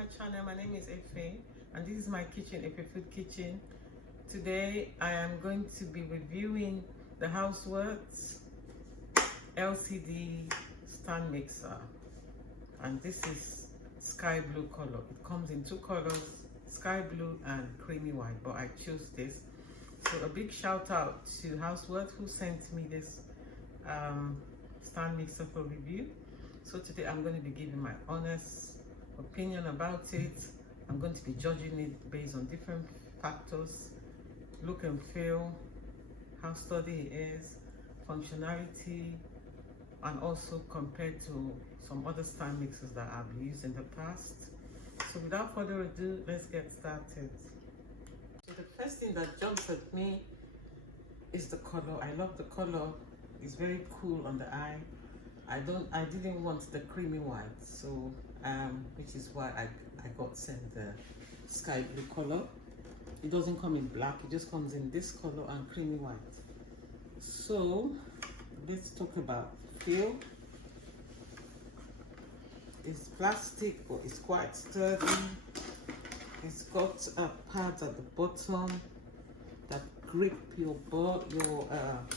my channel. My name is Efe and this is my kitchen, Efe Food Kitchen. Today I am going to be reviewing the Hauswirt LCD stand mixer, and this is sky blue color. It comes in two colors, sky blue and creamy white, but I chose this. So a big shout out to Hauswirt who sent me this stand mixer for review. So today I'm going to be giving my honest opinion about it. I'm going to be judging it based on different factors: look and feel, how sturdy it is, functionality, and also compared to some other stand mixers that I've used in the past. So without further ado, let's get started. So the first thing that jumps at me is the color. I love the color. It's very cool on the eye. I didn't want the creamy white, so which is why I got sent the sky blue color. It doesn't come in black, it just comes in this color and creamy white. So let's talk about feel. It's plastic, but it's quite sturdy. It's got pads at the bottom that grip your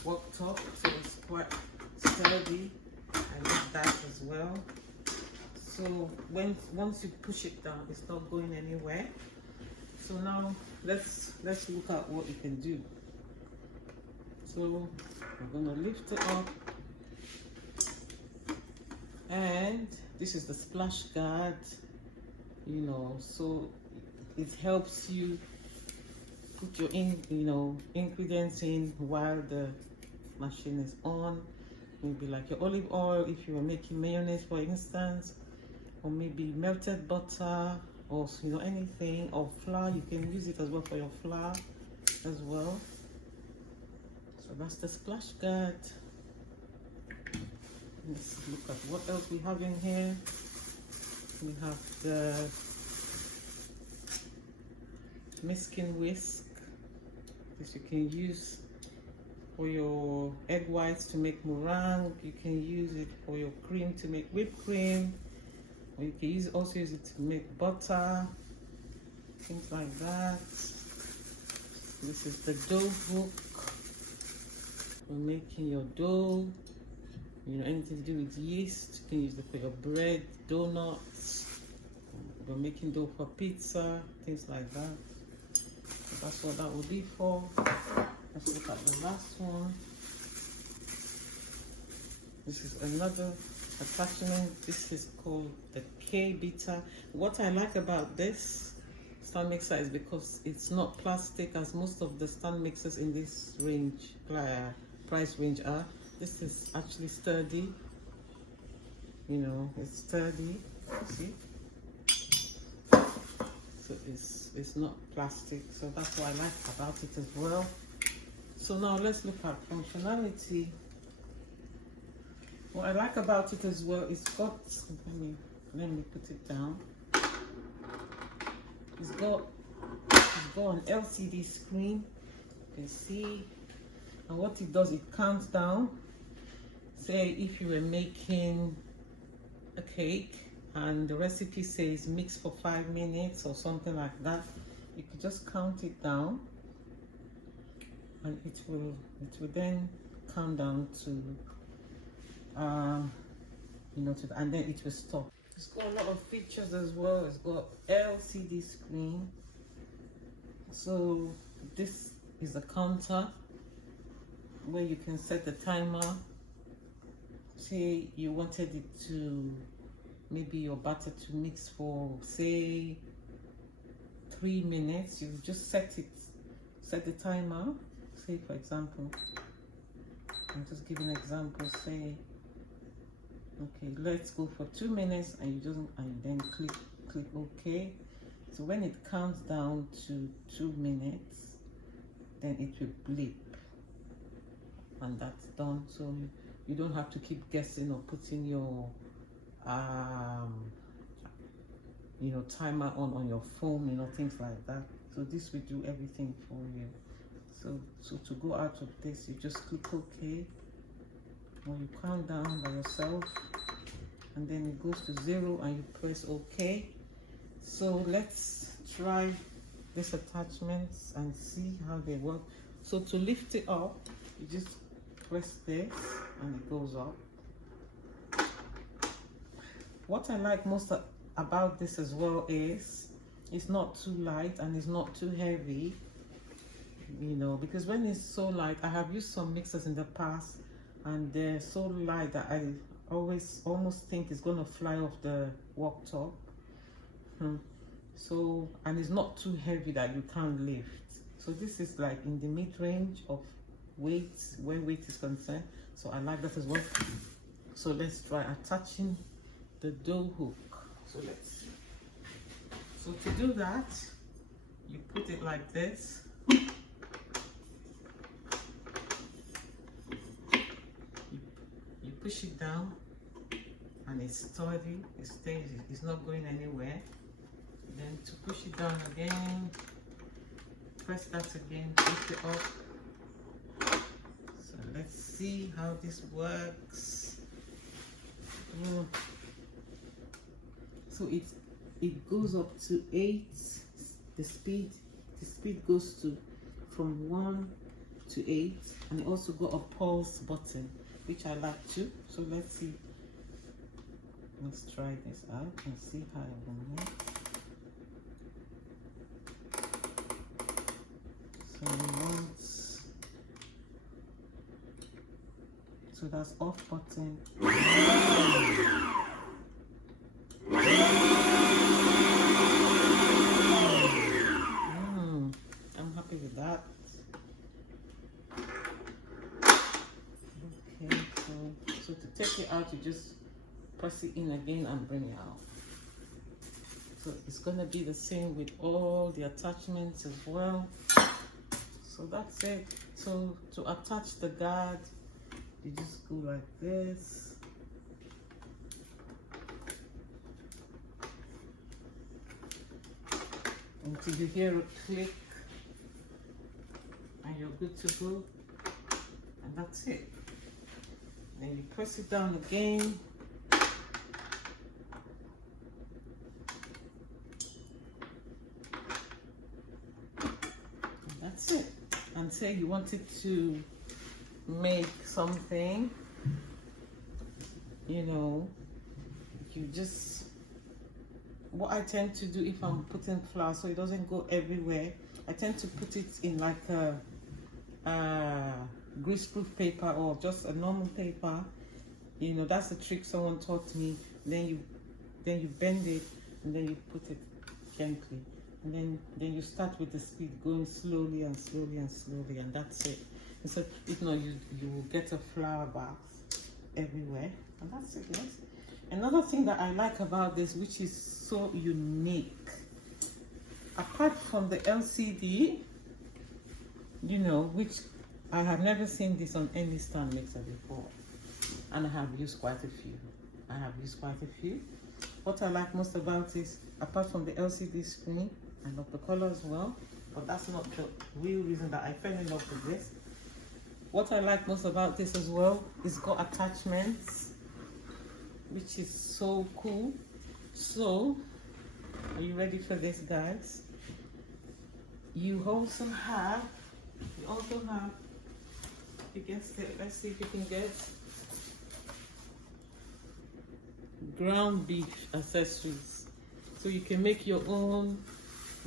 worktop, so it's quite sturdy. I like that as well. So once you push it down, it's not going anywhere. So now let's look at what you can do. So we're gonna lift it up, and this is the splash guard, you know, so it helps you put your ingredients in while the machine is on. Maybe like your olive oil if you are making mayonnaise, for instance, or maybe melted butter, or anything, or flour. You can use it as well for your flour as well. So that's the splash guard. Let's look at what else we have in here. We have the miskin whisk. This you can use for your egg whites to make meringue. You can use it for your cream to make whipped cream, or you can also use it to make butter, things like that. This is the dough hook for making your dough. Anything to do with yeast. You can use it for your bread, donuts. You're making dough for pizza, things like that. So that's what that will be for. Let's look at the last one. This is another attachment. This is called the K-Beta. What I like about this stand mixer is because it's not plastic as most of the stand mixers in this range, price range are. This is actually sturdy. It's sturdy. See? So it's not plastic. So that's what I like about it as well. So now let's look at functionality. What I like about it as well is let me put it down. It's got an LCD screen. You can see, and what it does, it counts down. Say if you were making a cake and the recipe says mix for 5 minutes or something like that, you could just count it down, and it will then come down to and then it will stop. It's got a lot of features as well. It's got LCD screen. So this is a counter where you can set the timer. Say you wanted it to, maybe your batter to mix for say 3 minutes. You just set the timer. Say for example, I'm just giving an example. Say, okay, let's go for 2 minutes, and then click OK. So when it counts down to 2 minutes, then it will blip, and that's done. So you don't have to keep guessing or putting your timer on your phone, things like that. So this will do everything for you. So to go out of this, you just click OK, or you count down by yourself, and then it goes to 0 and you press OK. So let's try these attachments and see how they work. So to lift it up, you just press this and it goes up. What I like most about this as well is it's not too light and it's not too heavy, you know, because when it's so light, I have used some mixers in the past and they're so light that I almost think it's gonna fly off the worktop. So, and it's not too heavy that you can't lift. So this is like in the mid-range of weight, when weight is concerned. So I like that as well. So let's try attaching the dough hook. So let's see. So to do that, you put it like this. You push it down and it's sturdy, it stays, it's not going anywhere. Then to push it down again, press that again, lift it up. So let's see how this works. So it goes up to 8. The speed goes to from 1 to 8, and it also got a pulse button, which I like too. So let's see. Let's try this out and see how it will work. So that's off button. I'm happy with that. Okay, so to take it out, you just press it in again and bring it out. So it's gonna be the same with all the attachments as well. So that's it. So to attach the guard, you just go like this. Until you hear a click and you're good to go. And that's it. Then you press it down again. And that's it. And say you wanted to make something, you know, you just, what I tend to do if I'm putting flour so it doesn't go everywhere, I tend to put it in like a greaseproof paper or just a normal paper. You know, that's the trick someone taught me. Then you bend it and then you put it gently, and then you start with the speed going slowly and slowly and slowly, and that's it. And so if not, you will get a flour bath everywhere, and that's it, yes. Another thing that I like about this, which is so unique, apart from the LCD, you know, which I have never seen this on any stand mixer before, and I have used quite a few. What I like most about this, apart from the LCD screen, I love the color as well, but that's not the real reason that I fell in love with this. What I like most about this as well, it's got attachments, which is so cool. So, are you ready for this, guys? You also have, you guessed it, let's see if you can guess, ground beef accessories. So you can make your own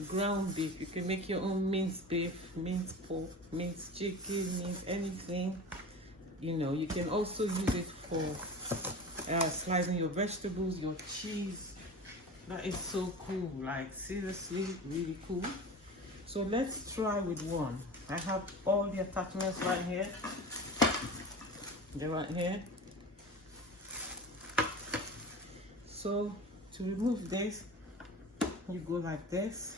ground beef, you can make your own minced beef, minced pork, minced chicken, minced anything. You know, you can also use it for slicing your vegetables, your cheese. That is so cool, like seriously, really cool. So let's try with one. I have all the attachments right here. They're right here. So to remove this, you go like this.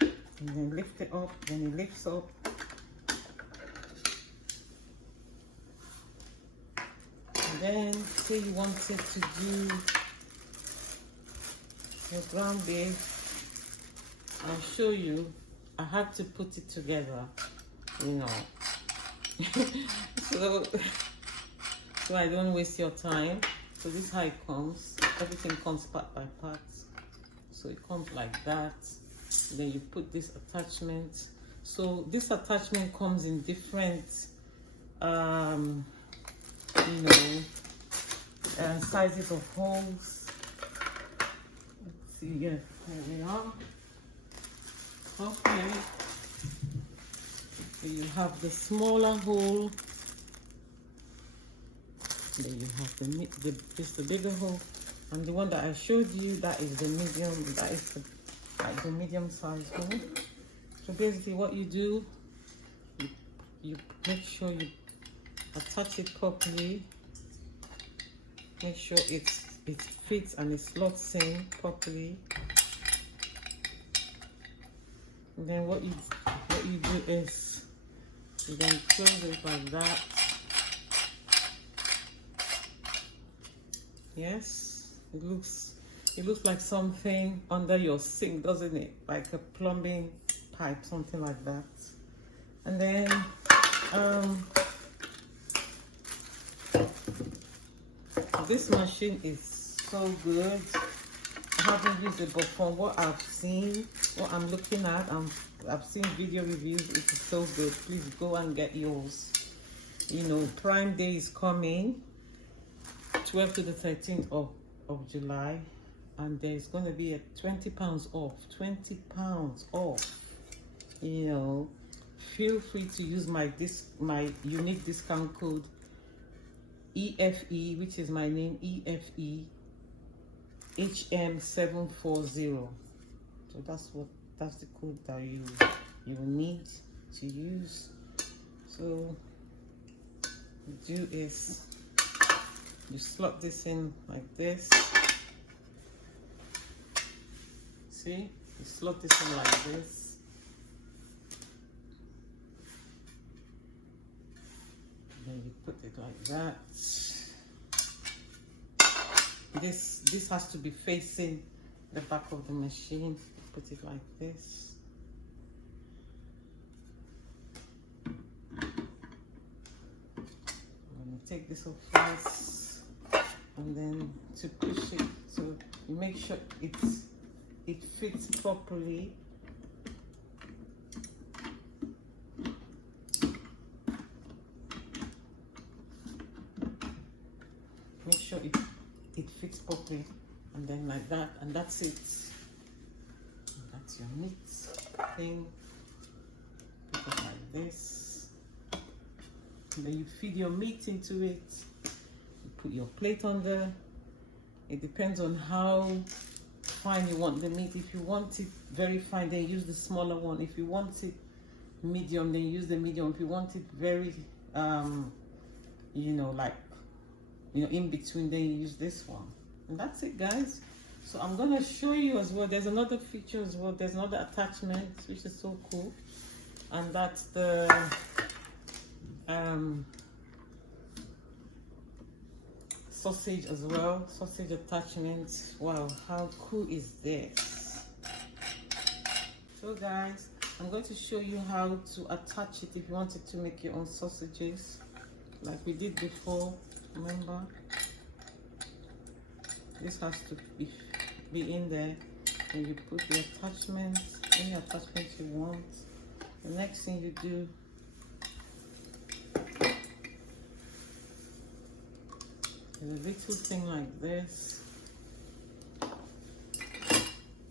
And then lift it up, then it lifts up. And then say you wanted to do your ground beef, I'll show you. I have to put it together, you know. so so I don't waste your time. So this is how it comes. Everything comes part by part. So it comes like that. Then you put this attachment. So this attachment comes in different sizes of holes. Let's see, yeah, there we are. Okay, so you have the smaller hole, then you have the bigger hole, and the one that I showed you, that is the medium, that is the medium size hole. So basically what you do, you make sure you attach it properly, make sure it fits and it slots in properly. And then what you do is you then close it like that. Yes, it looks like something under your sink, doesn't it? Like a plumbing pipe, something like that. And then this machine is so good. I haven't used it, but from what I've seen, what I'm looking at, I've seen video reviews, it is so good. Please go and get yours. You know, Prime Day is coming, 12th to the 13th of July, and there's going to be a £20 off. 20 pounds off. You know, feel free to use my unique discount code EFE, which is my name, EFE HM740. So that's the code that you will need to use. So what you do is you slot this in like this. See, you slot this in like this. Then you put it like that. This has to be facing the back of the machine. Put it like this. I'm going to take this off first, and then to push it, so you make sure it fits properly. Make sure it fits properly, and then like that, and that's it. And that's your meat thing. Put it like this. And then you feed your meat into it. You put your plate on there. It depends on how fine you want the meat. If you want it very fine, then use the smaller one. If you want it medium, then use the medium. If you want it very in between, then you use this one. And that's it, guys. So I'm gonna show you as well, there's another feature as well, there's another attachment which is so cool, and that's the sausage as well, sausage attachment. Wow, how cool is this? So guys, I'm going to show you how to attach it if you wanted to make your own sausages like we did before. Remember, this has to be in there, and you put the attachment, any attachment you want. The next thing you do, there's a little thing like this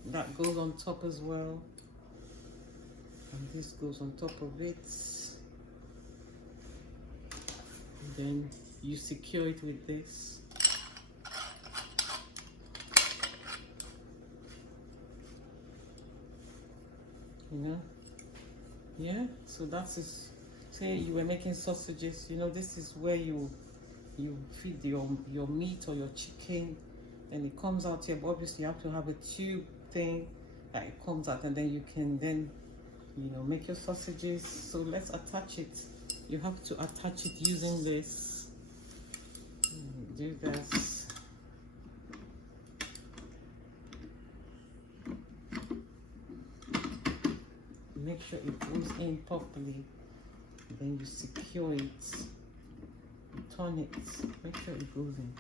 that goes on top as well, and this goes on top of it, and then you secure it with this. You know, yeah, so that's it. Say you were making sausages, you know, this is where you feed your meat or your chicken, and it comes out here, but obviously you have to have a tube thing that it comes out, and then you can make your sausages. So let's attach it. You have to attach it using this. Do this. Make sure it goes in properly. Then you secure it with turn it. Make sure it goes in.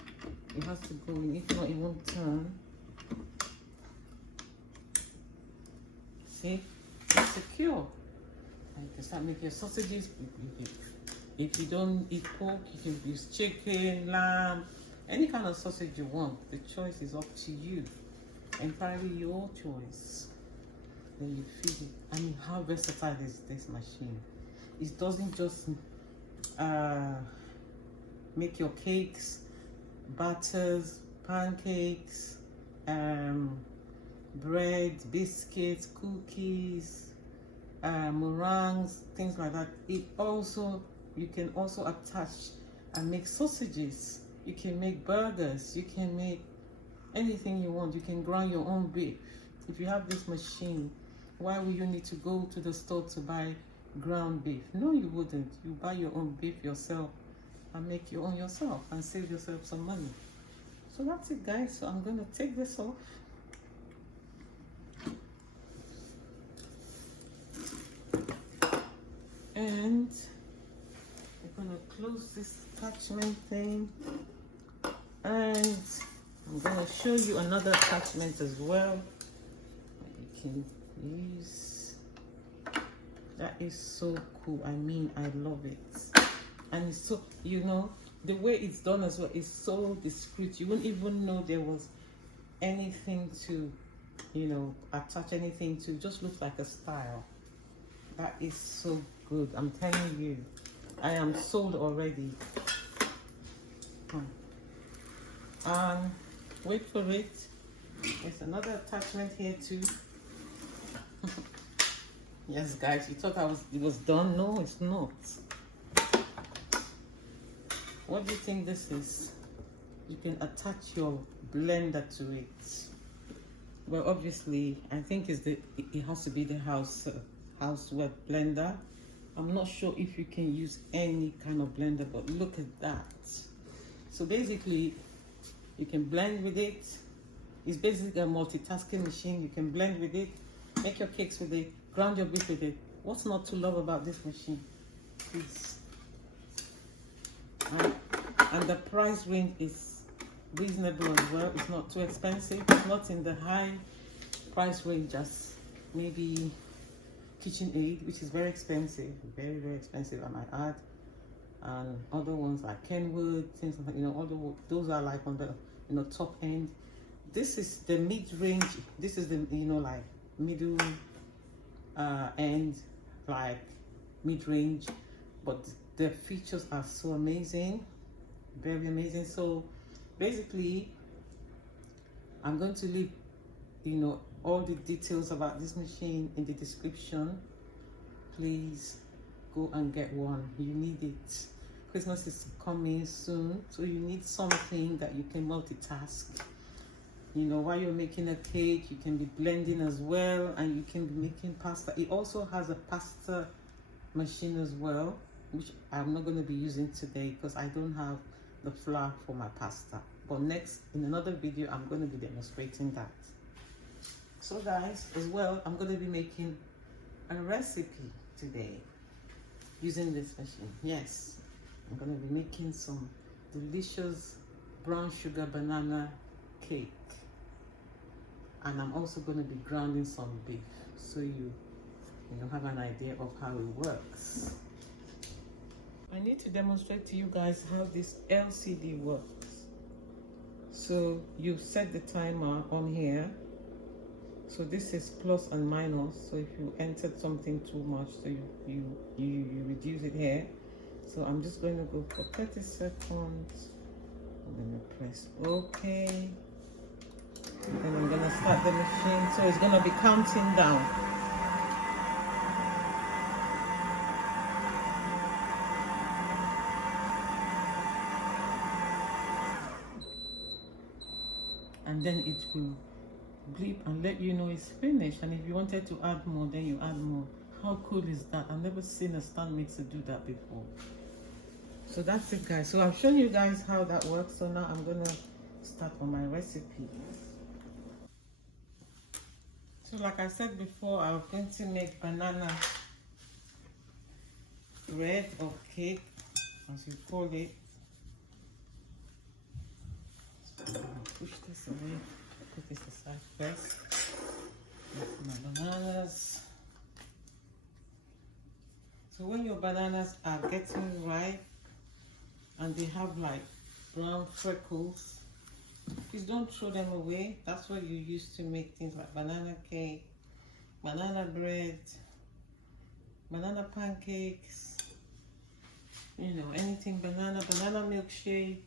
It has to go in. If not, it won't turn. See? It's secure. And you can start making your sausages. If you don't eat pork, you can use chicken, lamb, any kind of sausage you want. The choice is up to you. Entirely your choice. Then you feed it. I mean, how versatile is this machine? It doesn't just make your cakes, batters, pancakes, bread, biscuits, cookies, meringues, things like that. It also, you can also attach and make sausages. You can make burgers. You can make anything you want. You can grind your own beef. If you have this machine, why will you need to go to the store to buy ground beef? No, you wouldn't. You buy your own beef yourself and make your own yourself and save yourself some money. So that's it, guys. So I'm going to take this off. And we're going to close this attachment thing. And I'm going to show you another attachment as well that you can use. That is so cool. I mean, I love it. And it's so, you know, the way it's done as well is so discreet. You wouldn't even know there was anything to, you know, attach anything to. It just looks like a style. That is so good. I'm telling you, I am sold already. Wait for it. There's another attachment here too. Yes, guys, you thought it was done. No, it's not. What do you think this is? You can attach your blender to it. Well, obviously, I think it has to be the Hauswirt blender. I'm not sure if you can use any kind of blender, but look at that. So basically, you can blend with it. It's basically a multitasking machine. You can blend with it, make your cakes with it, ground your beef with it. What's not to love about this machine? Please. And the price range is reasonable as well. It's not too expensive. It's not in the high price range as maybe KitchenAid, which is very expensive, very, very expensive, I might add. And other ones like Kenwood, things like that, you know, those are like on the, you know, top end. This is the mid-range. This is the, you know, like middle end, like mid-range, but the features are so amazing, very amazing. So basically, I'm going to leave, you know, all the details about this machine in the description. Please go and get one. You need it. Christmas is coming soon, so you need something that you can multitask. You know, while you're making a cake, you can be blending as well, and you can be making pasta. It also has a pasta machine as well, which I'm not going to be using today because I don't have the flour for my pasta. But next, in another video, I'm going to be demonstrating that. So guys, as well, I'm going to be making a recipe today using this machine. Yes, I'm going to be making some delicious brown sugar banana cake. And I'm also going to be grounding some beef, so you have an idea of how it works. I need to demonstrate to you guys how this LCD works. So you set the timer on here. So this is plus and minus. So if you entered something too much, so you reduce it here. So I'm just going to go for 30 seconds. And then I press OK. And I'm going to start the machine. So it's going to be counting down. And then it will bleep and let you know it's finished. And if you wanted to add more, then you add more. How cool is that? I've never seen a stand mixer do that before. So that's it, guys. So I've shown you guys how that works. So now I'm gonna start on my recipe. So like I said before, I'm going to make banana bread or cake, as you call it. away. Put this aside first. My bananas. So when your bananas are getting ripe and they have like brown freckles, please don't throw them away. That's what you use to make things like banana cake, banana bread, banana pancakes, you know, anything banana milkshake.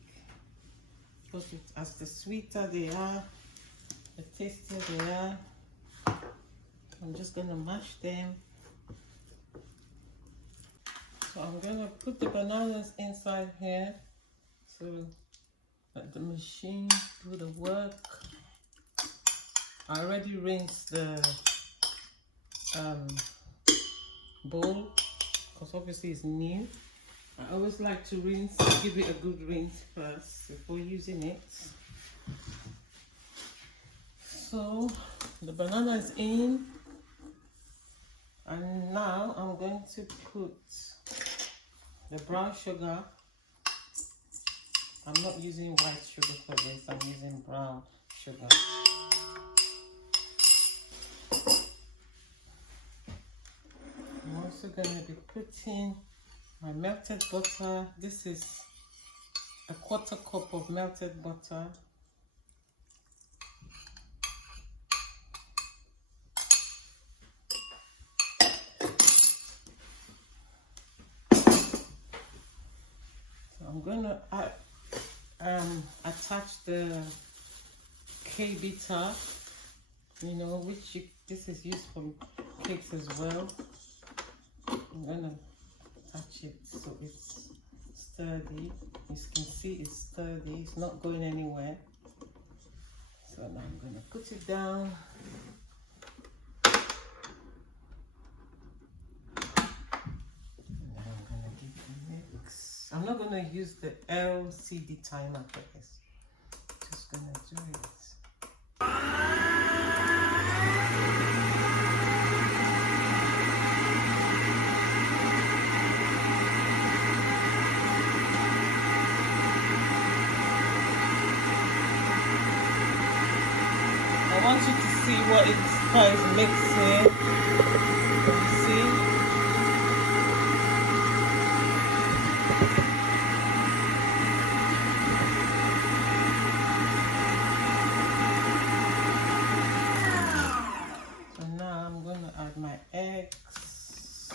Because as the sweeter they are, the tastier they are. I'm just gonna mash them. So I'm gonna put the bananas inside here so let the machine do the work. I already rinsed the bowl because obviously it's new. I always like to rinse, give it a good rinse first before using it. So the banana is in, and now I'm going to put the brown sugar. I'm not using white sugar for this, I'm using brown sugar. I'm also going to be putting my melted butter. This is a 1/4 cup of melted butter. So I'm going to attach the K-bitter, you know, this is used for cakes as well. I'm going to attach it so it's sturdy. You can see it's sturdy, it's not going anywhere. So now I'm going to put it down. And then I'm going to give it a mix. I'm not going to use the LCD timer for this. Just going to do it. I want you to see how it's mixing. You see? So now I'm going to add my eggs.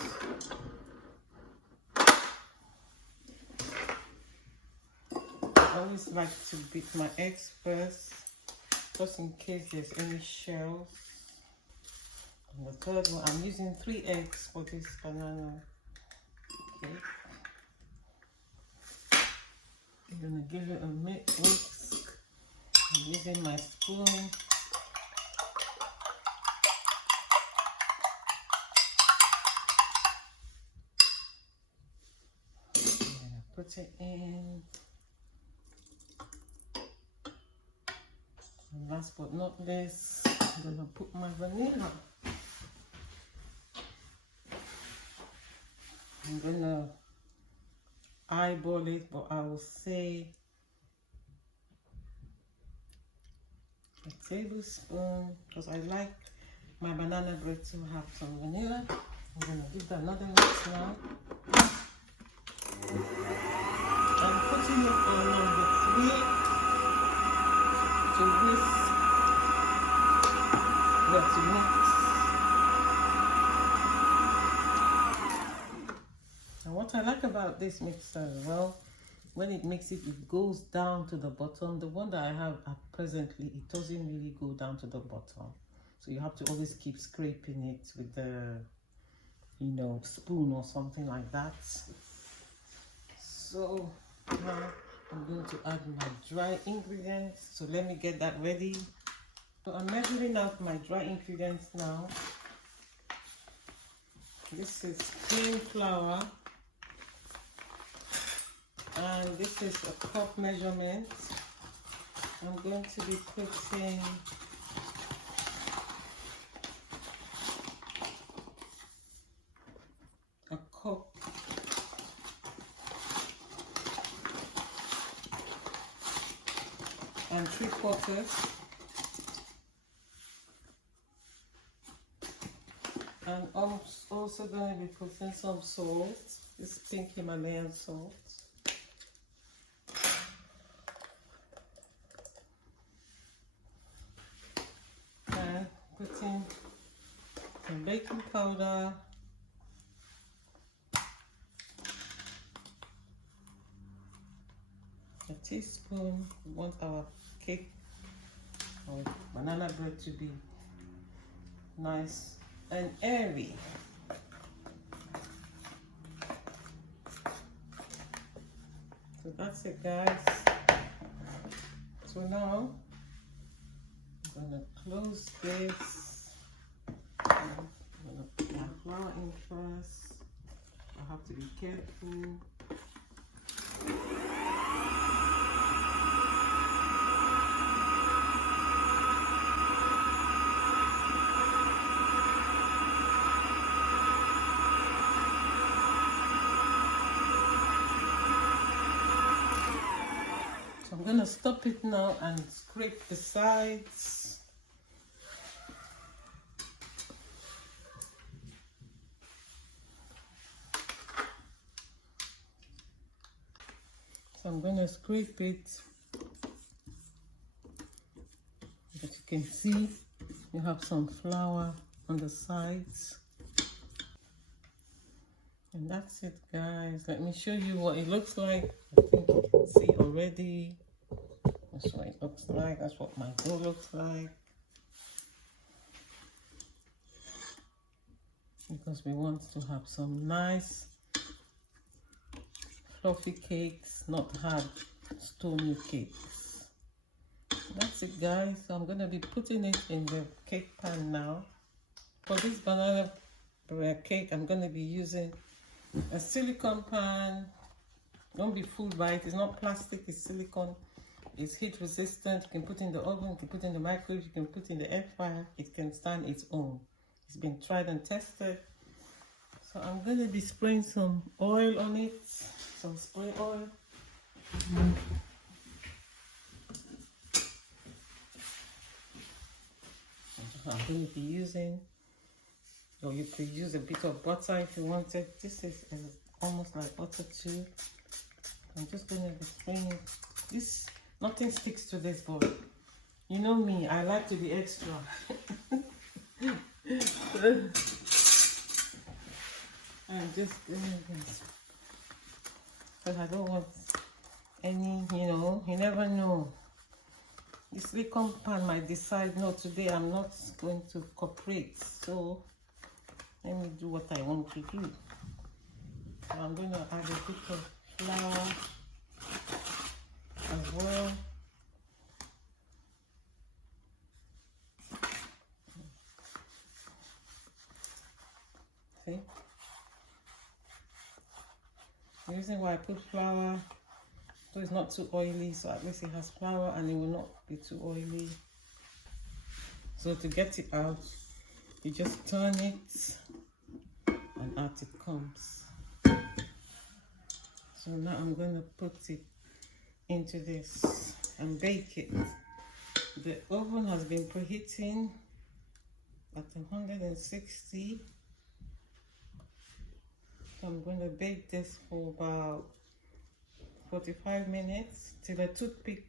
I always like to beat my eggs first, just in case there's any shells. And the third one, I'm using 3 eggs for this banana cake. I'm gonna give it a whisk. I'm using my spoon. I'm gonna put it in. And last but not least, I'm gonna put my vanilla. I'm gonna eyeball it, but I will say a tablespoon, because I like my banana bread to have some vanilla. I'm gonna give that another mix now. I'm putting it on number 3 to whisk, to mix. And what I like about this mixer as well, when it mixes, it goes down to the bottom. The one that I have presently, it doesn't really go down to the bottom. So you have to always keep scraping it with the, you know, spoon or something like that. So now I'm going to add my dry ingredients. So let me get that ready. So I'm measuring out my dry ingredients now. This is plain flour. And this is a cup measurement. I'm going to be putting a cup and 3/4 And I'm also going to be putting some salt, this pink Himalayan salt. And putting some baking powder. A teaspoon. We want our cake or banana bread to be nice and airy. So that's it, guys. So now I'm gonna close this. I'm gonna put my flour in first. I have to be careful. I'm gonna stop it now and scrape the sides. So I'm gonna scrape it. As you can see, you have some flour on the sides. And that's it, guys. Let me show you what it looks like. I think you can see already. That's what it looks like. That's what my dough looks like. Because we want to have some nice fluffy cakes, not hard stony cakes. That's it, guys. So I'm gonna be putting it in the cake pan now. For this banana bread cake, I'm gonna be using a silicone pan. Don't be fooled by it. It's not plastic, it's silicone. It's heat resistant. You can put in the oven, you can put in the microwave, you can put in the air fryer. It can stand its own. It's been tried and tested. So I'm going to be spraying some oil on it, some spray oil. I'm going to be using, or you could use a bit of butter if you wanted. This is almost like butter too. I'm just going to be spraying it. This, nothing sticks to this, but you know me, I like to be extra. I'm just doing this because I don't want any, you know, you never know. The silicone pan might decide, no, today I'm not going to cooperate, so let me do what I want to do. So I'm going to add a bit of flour as well. See? The reason why I put flour, so it's not too oily, so at least it has flour and it will not be too oily. So to get it out, you just turn it and out it comes. So now I'm going to put it into this and bake it. The oven has been preheating at 160. So I'm going to bake this for about 45 minutes till the toothpick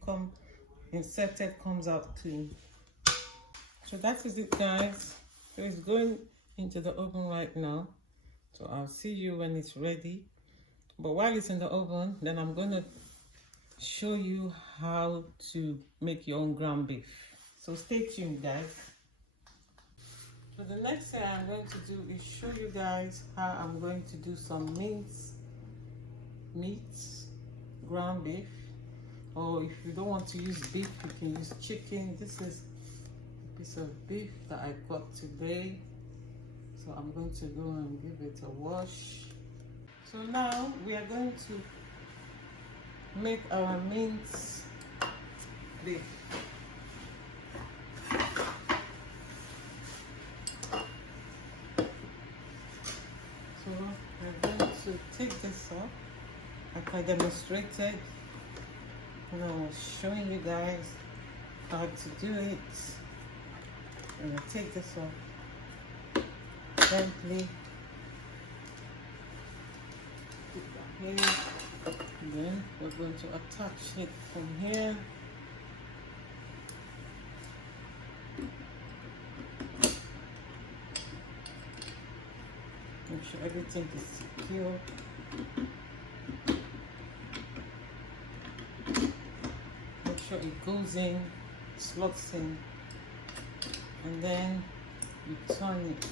inserted comes out clean. So that is it, guys. So it's going into the oven right now. So I'll see you when it's ready. But while it's in the oven, then I'm going to show you how to make your own ground beef. So stay tuned, guys. So the next thing I'm going to do is show you guys how I'm going to do some minced meats, ground beef. Or if you don't want to use beef, you can use chicken. This is a piece of beef that I got today. So I'm going to go and give it a wash. So now we are going to make our minced beef. So we're going to take this off, like I demonstrated, and I was showing you guys how to do it. I'm going to take this off. gently put that here. And then we're going to attach it from here. Make sure everything is secure. Make sure it goes in, slots in, and then you turn it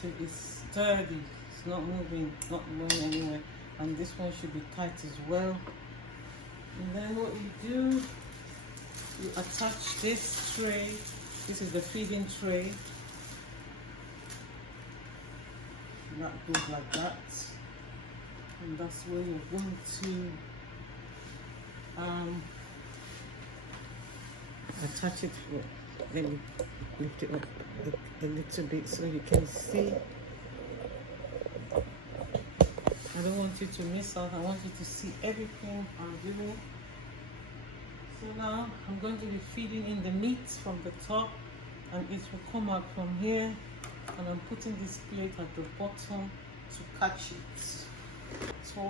till it's sturdy. It's not moving, not going anywhere. And this one should be tight as well. And then what you do, you attach this tray. This is the feeding tray. And that goes like that. And that's where you're going to attach it for. Let me lift it up a little bit so you can see. I don't want you to miss out. I want you to see everything I'm doing. So now I'm going to be feeding in the meat from the top, and it will come out from here, and I'm putting this plate at the bottom to catch it. So,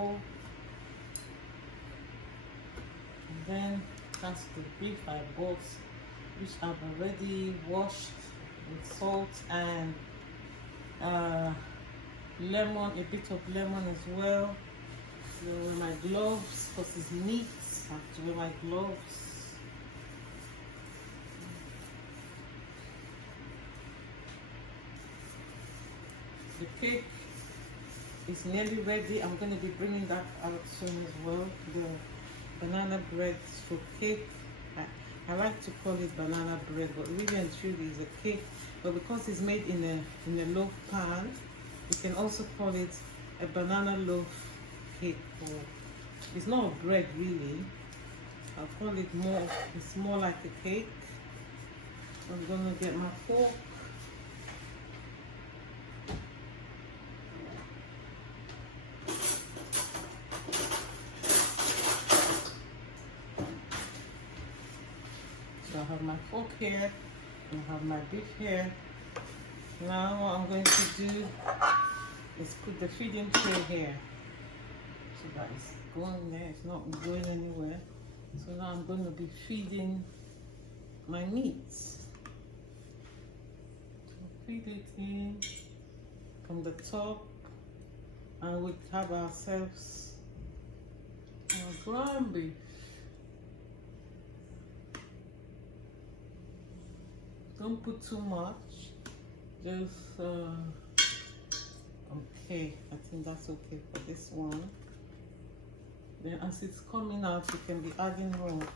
and then that's the beef I bought, which I've already washed with salt and lemon, a bit of lemon as well. I wear my gloves because it's meat. I have to wear my gloves. The cake is nearly ready. I'm going to be bringing that out soon as well. The banana bread for cake. I like to call it banana bread, but really and truly is a cake. But because it's made in a loaf pan, you can also call it a banana loaf cake. Or it's not a bread really. I'll call it more. It's more like a cake. I'm gonna get my fork. So I have my fork here, and I have my beef here. Now what I'm going to do is put the feeding tray here. So that is going there, it's not going anywhere. So now I'm going to be feeding my meats. So feed it in from the top, and we have ourselves our ground beef. Don't put too much, just okay, I think that's okay for this one. Then as it's coming out, you can be adding more.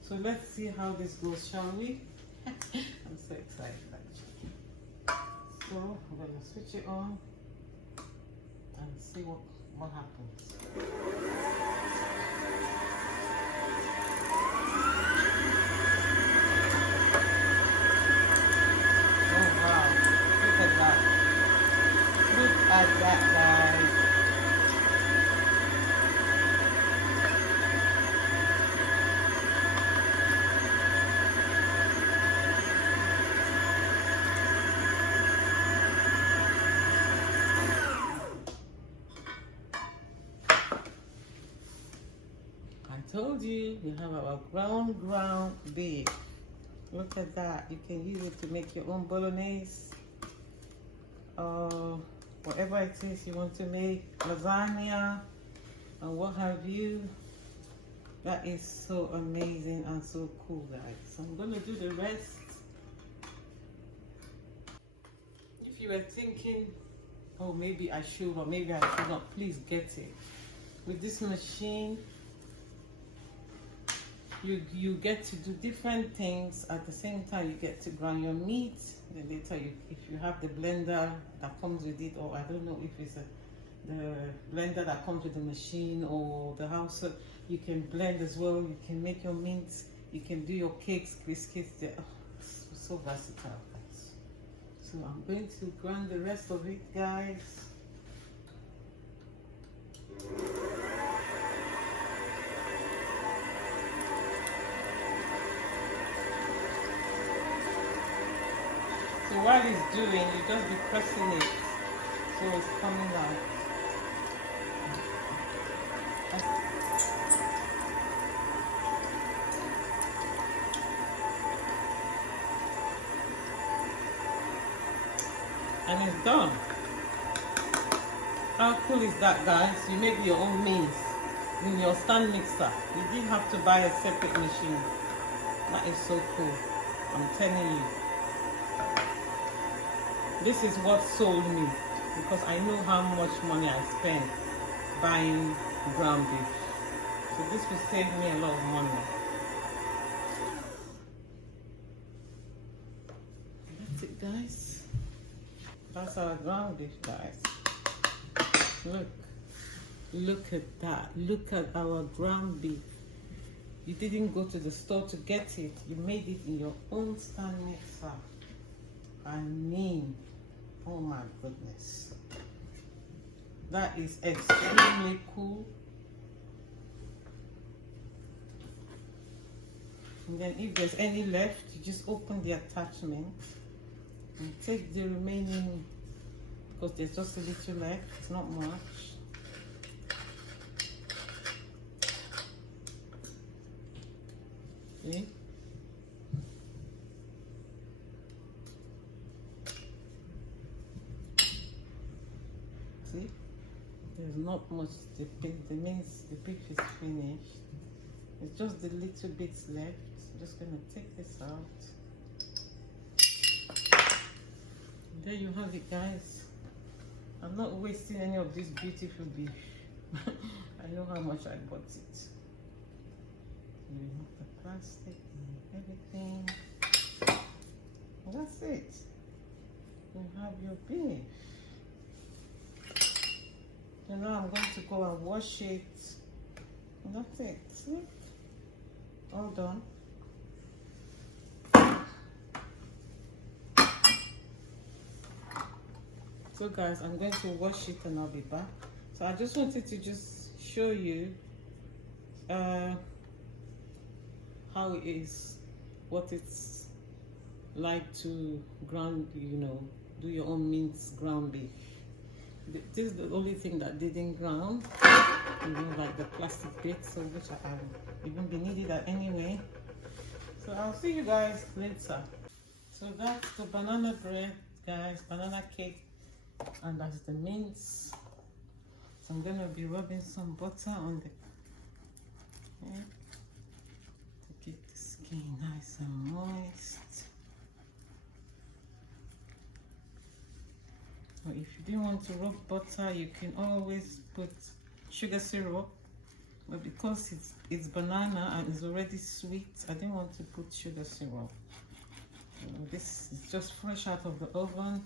So let's see how this goes, shall we? I'm so excited actually. So I'm gonna switch it on and see what happens. At that guys. I told you we have our ground beef. Look at that. You can use it to make your own bolognese. Whatever it is you want to make, lasagna and what have you. That is so amazing and so cool, guys. So I'm going to do the rest. If you were thinking, oh, maybe I should or maybe I should not, please get it. With this machine, you get to do different things at the same time. You get to grind your meat. Then later, if you have the blender that comes with it, or I don't know if it's the blender that comes with the machine or the house, you can blend as well. You can make your mince. You can do your cakes, biscuits. Oh, it's so versatile, guys. So I'm going to grind the rest of it, guys. So while it's doing, you just be pressing it so it's coming out. And it's done. How cool is that, guys? You make your own mince in your stand mixer. You didn't have to buy a separate machine. That is so cool. I'm telling you. This is what sold me, because I know how much money I spend buying ground beef. So this will save me a lot of money. That's it, guys. That's our ground beef, guys. Look at that. Look at our ground beef. You didn't go to the store to get it. You made it in your own stand mixer. I mean, oh my goodness. That is extremely cool. And then if there's any left, you just open the attachment and take the remaining, because there's just a little left, it's not much. See? See? There's not much. The beef is finished. It's just the little bits left. I'm just gonna take this out. And there you have it, guys. I'm not wasting any of this beautiful beef. I know how much I bought it. You remove the plastic and everything. And that's it. You have your beef. And now I'm going to go and wash it. And that's it. See? All done. So guys, I'm going to wash it and I'll be back. So I just wanted to just show you how it is, what it's like to ground, do your own minced ground beef. This is the only thing that didn't ground, like the plastic bits, so which I even be needed that anyway. So I'll see you guys later. So that's the banana bread, guys, banana cake, and that's the mince. So I'm gonna be rubbing some butter on the to keep the skin nice and moist. Or if you didn't want to rub butter, you can always put sugar syrup. But because it's banana and it's already sweet, I didn't want to put sugar syrup. This is just fresh out of the oven.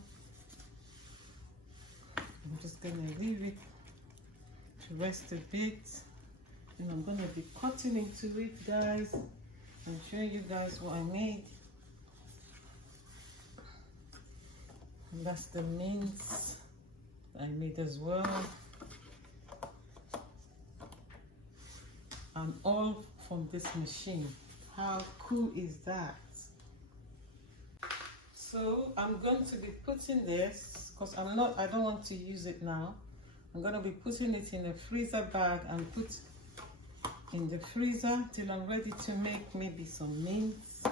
I'm just gonna leave it to rest a bit. And I'm gonna be cutting into it, guys, and showing you guys what I made. And that's the mince I made as well. And all from this machine. How cool is that? So I'm going to be putting this, because I don't want to use it now. I'm going to be putting it in a freezer bag and put in the freezer till I'm ready to make maybe some mince.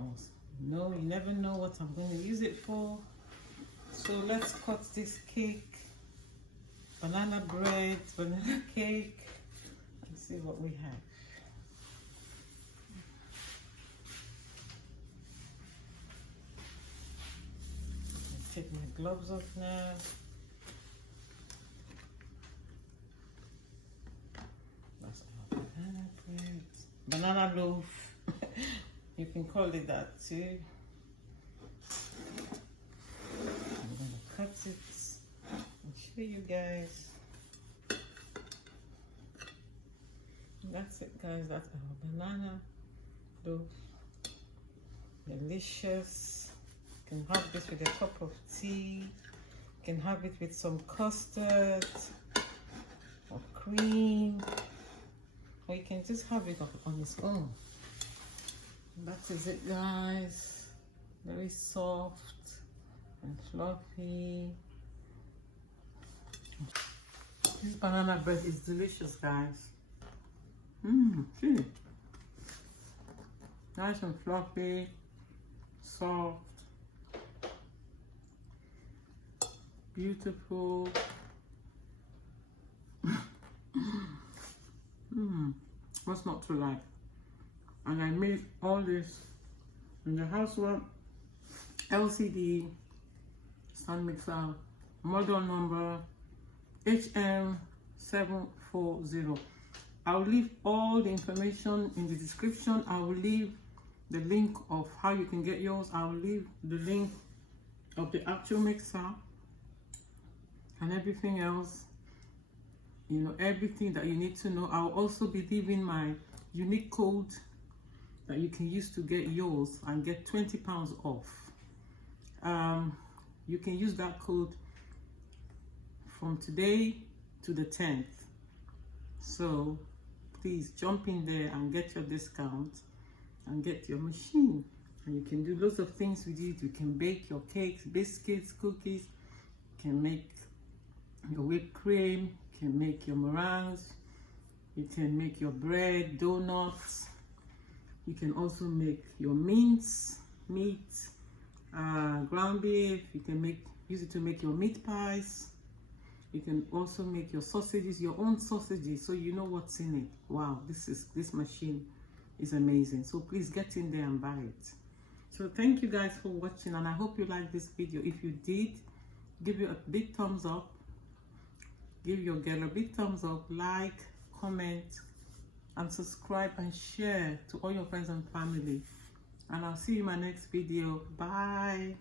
Oh, no, you never know what I'm going to use it for. So let's cut this cake, banana bread, banana cake, and see what we have. Take my gloves off now. That's our banana bread, banana loaf. You can call it that too. I'm gonna cut it and show you guys. That's it, guys. That's our banana loaf. Delicious. You can have this with a cup of tea. You can have it with some custard or cream, or you can just have it on its own. That is it, guys. very soft and fluffy. This banana bread is delicious, guys. See, nice and fluffy, soft, beautiful. What's not to like? And I made all this in the Hauswirt LCD stand mixer, model number HM740. I'll leave all the information in the description. I will leave the link of how you can get yours. I'll leave the link of the actual mixer and everything else, you know, everything that you need to know. I'll also be leaving my unique code that you can use to get yours and get £20 off. You can use that code from today to the 10th. So please jump in there and get your discount and get your machine. And you can do lots of things with it. You can bake your cakes, biscuits, cookies. You can make your whipped cream. You can make your meringues. You can make your bread, donuts. You can also make your mince meat, ground beef. You can use it to make your meat pies. You can also make your sausages, your own sausages, so you know what's in it. Wow, this machine is amazing. So please get in there and buy it. So thank you guys for watching, and I hope you liked this video. If you did, give it a big thumbs up. Give your girl a big thumbs up, like, comment, and subscribe and share to all your friends and family. And I'll see you in my next video. Bye.